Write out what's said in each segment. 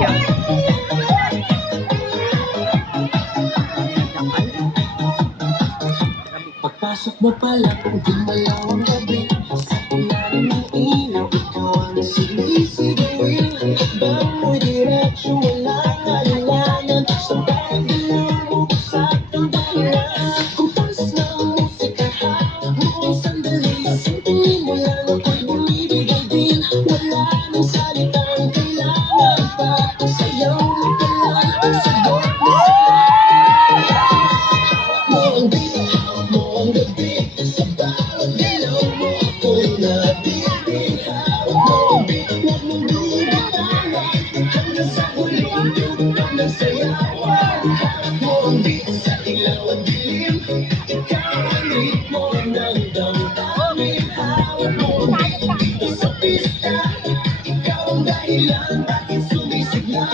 Yun. Pagpasok mo pala, gumalaw ang gabi. Sa ilalim ng ilaw, ikaw ang sinisigawin. Bang mo'y diretsyo, walang alinlangan. Sa bawat galaw mo, saktong dahilan. Kung tansas ng musika, hawak mo ang sandali. Sintuin mo lang ako'y bumibigay din. Wala nang salitang kailangan pa. Ang sayaw mo pa lang, ang sagot mo mo ang beat, hawak mo ang gabi. Sa bawat galaw mo, ako'y nabibig. Hawak mo ang beat, huwag mong bibitawan. Hanggang sa huling tugtog ng sayawan. Hawak mo ang beat, sa ilaw at dilim. Ikaw ang ritmo ng damdamin. Hawak mo ang beat, dito sa pista. Ikaw ang dahilan, bakit sumisigla?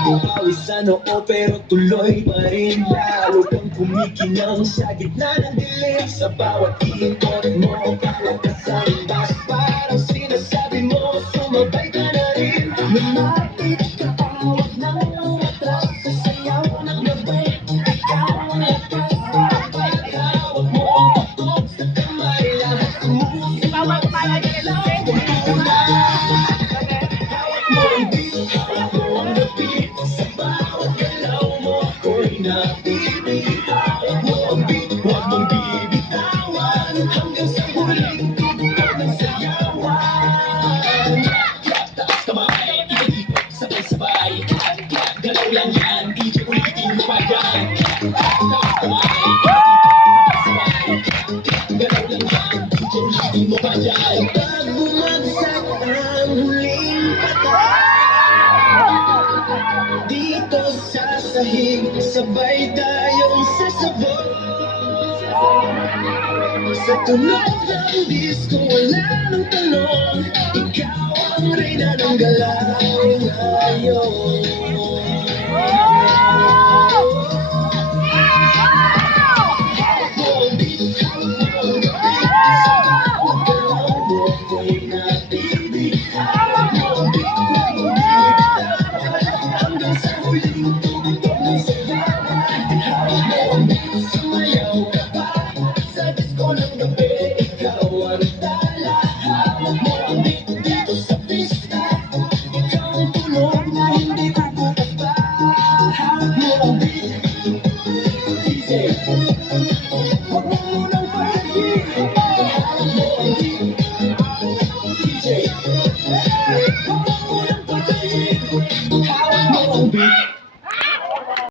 Pawis sa noo pero tuloy pa rin. Lalo kang kumikinang sa gitna ng dilim. Sa bawat ikot mo, palakas ang imbas. Parang sinasabi mo, sumabay ka na rin. Lumapit ka pa, huwag nang umatras. Sa sayaw ng gabi, ikaw ang lakas. Paghawak mo ang tutok sa kamay. Lahat sumusunod sa ilaw. Hawak mo ang beat, hawak mo ang gabi. Sa bawat galaw mo, ako'y nabibig. Hawak mo ang beat, huwag mong bibitawan. Hanggang sa huling tugtog ng sayawan. Taas kamay, ikot-ikot, sabay-sabay. Galaw lang yan, DJ ulitin mo pa yan. Taas kamay, ikot-ikot, sabay-sabay. Galaw lang yan, DJ ulitin mo pa yan. Pag bumagsak ang huling dito sa sahig, sabay tayong sasabog. Sa tunog ng disco, wala nang tanong. Ikaw ang reyna ng gala.